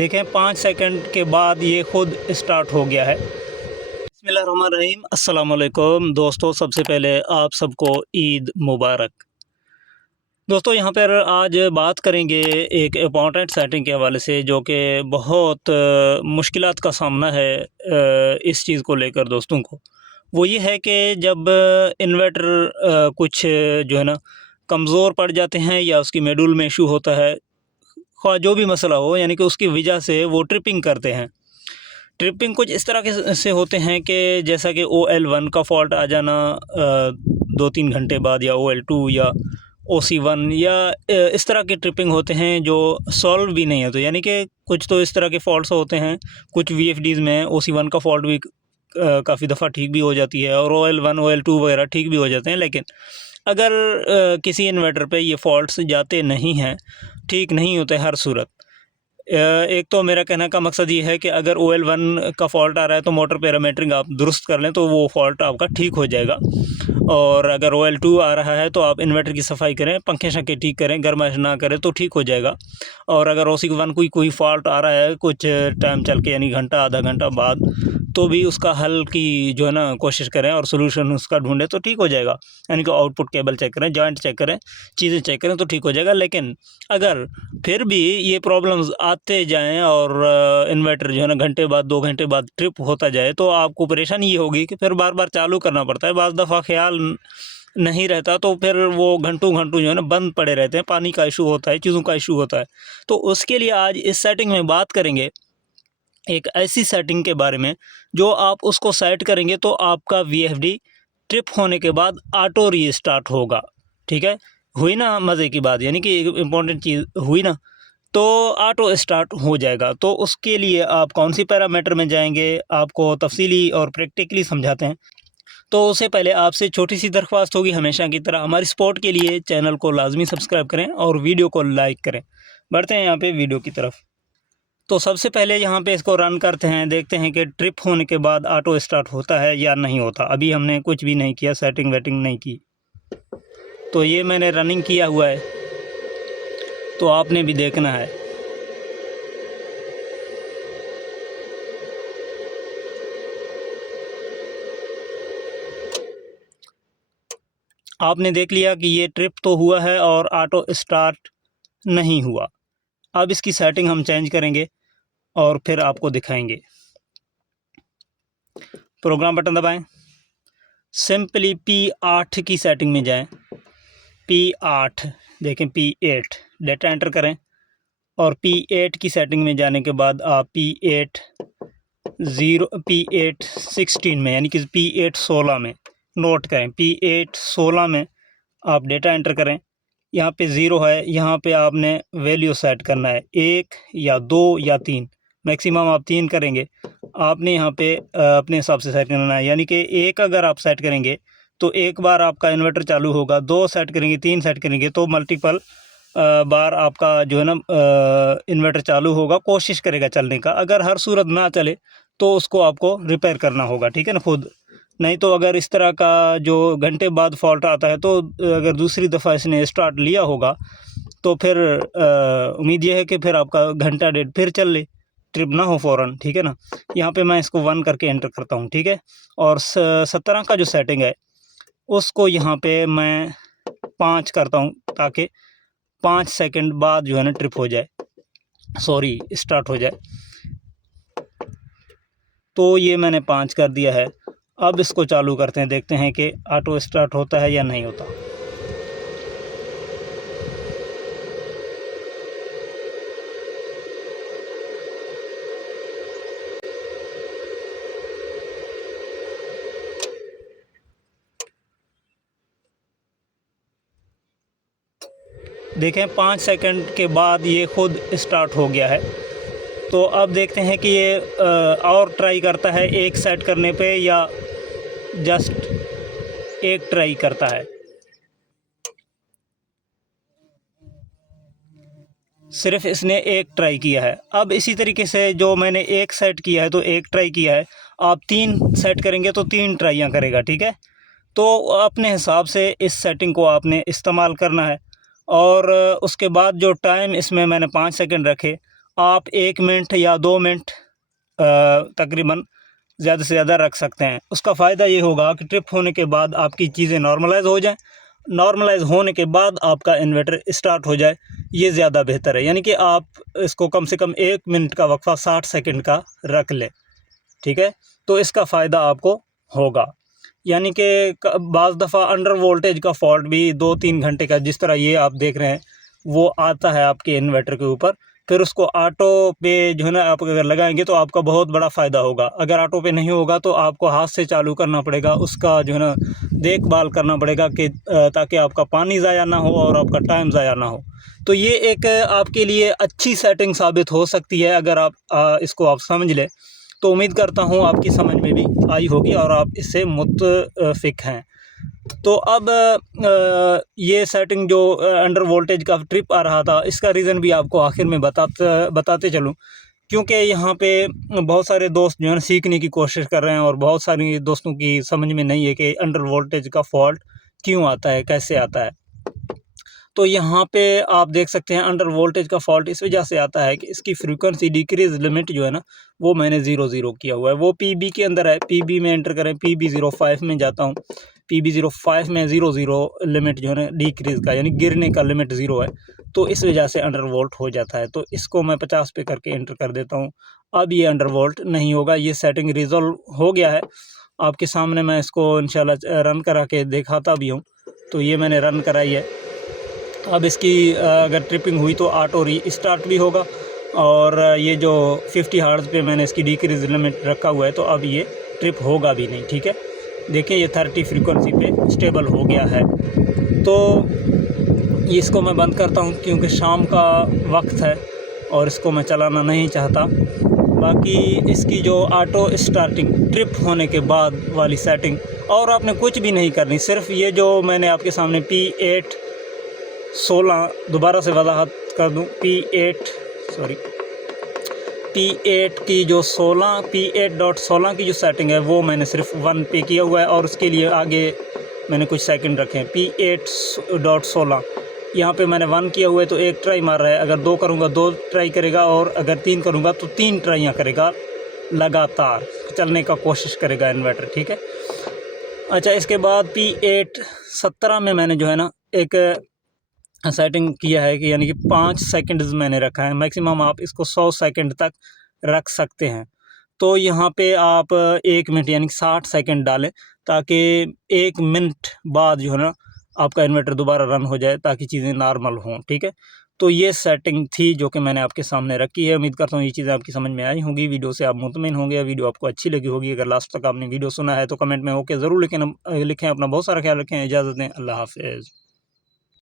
देखें 5 सेकंड के बाद ये ख़ुद स्टार्ट हो गया है। बिस्मिल्लाहिर्रहमानिर्रहीम, अस्सलाम वालेकुम दोस्तों। सबसे पहले आप सबको ईद मुबारक। दोस्तों यहाँ पर आज बात करेंगे एक इम्पॉर्टेंट सेटिंग के हवाले से जो कि बहुत मुश्किलात का सामना है इस चीज़ को लेकर दोस्तों को। वो ये है कि जब इन्वर्टर कुछ जो है ना कमज़ोर पड़ जाते हैं या उसकी मॉड्यूल में इशू होता है, ख़्वाह जो भी मसला हो, यानी कि उसकी वजह से वो ट्रिपिंग करते हैं। ट्रिपिंग कुछ इस तरह के से होते हैं कि जैसा कि OL1 का फ़ॉल्ट आ जाना 2-3 घंटे बाद, या OL2 या OC1 या इस तरह के ट्रिपिंग होते हैं जो सॉल्व भी नहीं होते। यानी कि कुछ तो इस तरह के फ़ॉल्ट्स होते हैं, कुछ VFDs में OC1 का फ़ॉल्ट भी काफ़ी दफ़ा ठीक भी हो जाती है और OL1 OL2 वगैरह ठीक भी हो जाते हैं। लेकिन अगर किसी इन्वर्टर पे ये फ़ॉल्ट्स जाते नहीं हैं, ठीक नहीं होते हर सूरत। एक तो मेरा कहने का मकसद ये है कि अगर OL1 का फ़ॉल्ट आ रहा है तो मोटर पैरामीटरिंग आप दुरुस्त कर लें तो वो फ़ॉल्ट आपका ठीक हो जाएगा। और अगर OL2 आ रहा है तो आप इन्वर्टर की सफाई करें, पंखे शंखे ठीक करें, गर्माइश ना करें तो ठीक हो जाएगा। और अगर OC1 कोई फ़ॉल्ट आ रहा है कुछ टाइम चल के, यानी घंटा आधा घंटा बाद, तो भी उसका हल की जो है ना कोशिश करें और सॉल्यूशन उसका ढूंढें तो ठीक हो जाएगा। यानी कि आउटपुट केबल चेक करें, जॉइंट चेक करें, चीज़ें चेक करें तो ठीक हो जाएगा। लेकिन अगर फिर भी ये प्रॉब्लम्स आते जाएं और इन्वर्टर जो है ना घंटे बाद 2 घंटे बाद ट्रिप होता जाए तो आपको परेशानी ये होगी कि फिर बार बार चालू करना पड़ता है। बाज़ दफ़ा ख्याल नहीं रहता तो फिर वो घंटों घंटों जो है ना बंद पड़े रहते हैं, पानी का इशू होता है, चीज़ों का इशू होता है। तो उसके लिए आज इस सेटिंग में बात करेंगे, एक ऐसी सेटिंग के बारे में जो आप उसको सेट करेंगे तो आपका VFD ट्रिप होने के बाद ऑटो रीस्टार्ट होगा। ठीक है, हुई ना मज़े की बात, यानी कि एक इम्पॉर्टेंट चीज़ हुई ना, तो ऑटो स्टार्ट हो जाएगा। तो उसके लिए आप कौन सी पैरामीटर में जाएंगे, आपको तफसीली और प्रैक्टिकली समझाते हैं। तो उससे पहले आपसे छोटी सी दरख्वास्त होगी, हमेशा की तरह हमारी सपोर्ट के लिए चैनल को लाजमी सब्सक्राइब करें और वीडियो को लाइक करें। बढ़ते हैं यहाँ पे वीडियो की तरफ। तो सबसे पहले यहाँ पे इसको रन करते हैं, देखते हैं कि ट्रिप होने के बाद ऑटो स्टार्ट होता है या नहीं होता। अभी हमने कुछ भी नहीं किया, सेटिंग वेटिंग नहीं की। तो ये मैंने रनिंग किया हुआ है, तो आपने भी देखना है। आपने देख लिया कि ये ट्रिप तो हुआ है और ऑटो स्टार्ट नहीं हुआ। अब इसकी सेटिंग हम चेंज करेंगे और फिर आपको दिखाएंगे। प्रोग्राम बटन दबाएं, सिंपली P8 की सेटिंग में जाएं। P8 देखें, P8 डेटा एंटर करें और P8 की सेटिंग में जाने के बाद आप P8 16 में, यानी कि P8 16 में नोट करें। P8 16 में आप डेटा एंटर करें। यहाँ पे 0 है, यहाँ पे आपने वैल्यू सेट करना है, 1 या 2 या 3, मैक्सिमम आप 3 करेंगे। आपने यहाँ पे अपने हिसाब से सेट करना है, यानी कि 1 अगर आप सेट करेंगे तो एक बार आपका इन्वर्टर चालू होगा, 2 सेट करेंगे, 3 सेट करेंगे तो मल्टीपल बार आपका जो है ना इन्वर्टर चालू होगा, कोशिश करेगा चलने का। अगर हर सूरत ना चले तो उसको आपको रिपेयर करना होगा, ठीक है ना, खुद। नहीं तो अगर इस तरह का जो घंटे बाद फॉल्ट आता है तो अगर दूसरी दफ़ा इसने स्टार्ट लिया होगा तो फिर उम्मीद यह है कि फिर आपका घंटा डेढ़ फिर चल ले, ट्रिप ना हो फ़ौरन, ठीक है ना। यहाँ पे मैं इसको 1 करके एंटर करता हूँ, ठीक है। और 17 का जो सेटिंग है उसको यहाँ पे मैं 5 करता हूँ ताकि 5 सेकंड बाद जो है ना ट्रिप हो जाए, सॉरी स्टार्ट हो जाए। तो ये मैंने 5 कर दिया है। अब इसको चालू करते हैं, देखते हैं कि ऑटो स्टार्ट होता है या नहीं होता। देखें 5 सेकंड के बाद ये ख़ुद स्टार्ट हो गया है। तो अब देखते हैं कि ये और ट्राई करता है एक सेट करने पे या जस्ट एक ट्राई करता है। सिर्फ इसने एक ट्राई किया है। अब इसी तरीके से जो मैंने एक सेट किया है तो एक ट्राई किया है, आप 3 सेट करेंगे तो 3 ट्राइयाँ करेगा, ठीक है। तो अपने हिसाब से इस सेटिंग को आपने इस्तेमाल करना है। और उसके बाद जो टाइम इसमें मैंने 5 सेकंड रखे, आप 1 मिनट या 2 मिनट तकरीबन ज़्यादा से ज़्यादा रख सकते हैं। उसका फ़ायदा ये होगा कि ट्रिप होने के बाद आपकी चीज़ें नॉर्मलाइज़ हो जाएँ, नॉर्मलाइज़ होने के बाद आपका इन्वर्टर स्टार्ट हो जाए, ये ज़्यादा बेहतर है। यानी कि आप इसको कम से कम 1 मिनट का वक्फ़ा 60 सेकंड का रख लें, ठीक है? तो इसका फ़ायदा आपको होगा। यानी कि बाज़ दफ़ा अंडर वोल्टेज का फ़ॉल्ट भी 2-3 घंटे का, जिस तरह ये आप देख रहे हैं, वो आता है आपके इन्वर्टर के ऊपर। फिर उसको ऑटो पे जो है ना, आप अगर लगाएंगे तो आपका बहुत बड़ा फ़ायदा होगा। अगर ऑटो पे नहीं होगा तो आपको हाथ से चालू करना पड़ेगा, उसका जो है ना देखभाल करना पड़ेगा कि ताकि आपका पानी ज़ाया ना हो और आपका टाइम ज़ाया ना हो। तो ये एक आपके लिए अच्छी सेटिंग साबित हो सकती है अगर आप इसको आप समझ लें। तो उम्मीद करता हूँ आपकी समझ में भी आई होगी और आप इससे मुत्तफ़िक हैं। तो अब ये सेटिंग जो अंडर वोल्टेज का ट्रिप आ रहा था, इसका रीज़न भी आपको आखिर में बताते चलूँ, क्योंकि यहाँ पे बहुत सारे दोस्त जो है ना सीखने की कोशिश कर रहे हैं और बहुत सारी दोस्तों की समझ में नहीं है कि अंडर वोल्टेज का फ़ॉल्ट क्यों आता है, कैसे आता है। तो यहाँ पे आप देख सकते हैं अंडर वोल्टेज का फ़ॉल्ट इस वजह से आता है कि इसकी फ्रीक्वेंसी डिक्रीज़ लिमिट जो है ना, वो मैंने 0 किया हुआ है। वो पीबी के अंदर है, पीबी में एंटर करें, पीबी 05 में जाता हूँ। पीबी 05 में 00 लिमिट जो है ना डिक्रीज़ का, यानी गिरने का लिमिट 0 है, तो इस वजह से अंडर वोल्ट हो जाता है। तो इसको मैं 50 पे करके एंटर कर देता हूँ। अब ये अंडर वोल्ट नहीं होगा, ये सेटिंग रिज़ॉल्व हो गया है। आपके सामने मैं इसको इंशाल्लाह रन करा के दिखाता भी हूँ। तो ये मैंने रन कराई है। अब इसकी अगर ट्रिपिंग हुई तो ऑटो रीस्टार्ट भी होगा, और ये जो 50 हर्ट्ज़ पे मैंने इसकी डिक्रीज़ लिमिट रखा हुआ है, तो अब ये ट्रिप होगा भी नहीं, ठीक है? देखिए ये 30 फ्रीक्वेंसी पे स्टेबल हो गया है। तो इसको मैं बंद करता हूँ क्योंकि शाम का वक्त है और इसको मैं चलाना नहीं चाहता। बाकी इसकी जो ऑटो स्टार्टिंग ट्रिप होने के बाद वाली सेटिंग, और आपने कुछ भी नहीं करनी, सिर्फ ये जो मैंने आपके सामने P8 16 दोबारा से वजाहत कर दूँ, P8 की जो 16 P8.16 की जो सेटिंग है वो मैंने सिर्फ 1 पे किया हुआ है, और उसके लिए आगे मैंने कुछ सेकंड रखे हैं। P8.16 यहाँ पे मैंने 1 किया हुआ है, तो 1 ट्राई मार रहा है। अगर 2 करूँगा 2 ट्राई करेगा, और अगर 3 करूँगा तो 3 ट्राइयाँ करेगा, लगातार चलने का कोशिश करेगा इन्वर्टर, ठीक है? अच्छा, इसके बाद P8 17 में मैंने जो है ना एक सेटिंग किया है कि यानी कि 5 सेकंड्स मैंने रखा है। मैक्सिमम आप इसको 100 सेकंड तक रख सकते हैं। तो यहाँ पे आप 1 मिनट यानी कि 60 सेकंड डालें, ताकि 1 मिनट बाद जो है ना आपका इन्वर्टर दोबारा रन हो जाए, ताकि चीज़ें नॉर्मल हों, ठीक है? तो ये सेटिंग थी जो कि मैंने आपके सामने रखी है। उम्मीद करता हूँ ये चीज़ें आपकी समझ में आई होंगी, वीडियो से आप मुतमिन होंगे, या वीडियो आपको अच्छी लगी होगी। अगर लास्ट तक आपने वीडियो सुना है तो कमेंट में ओके ज़रूर लिखें। अपना बहुत सारा ख्याल रखें। इजाज़त दें, अल्लाह हाफ़िज़।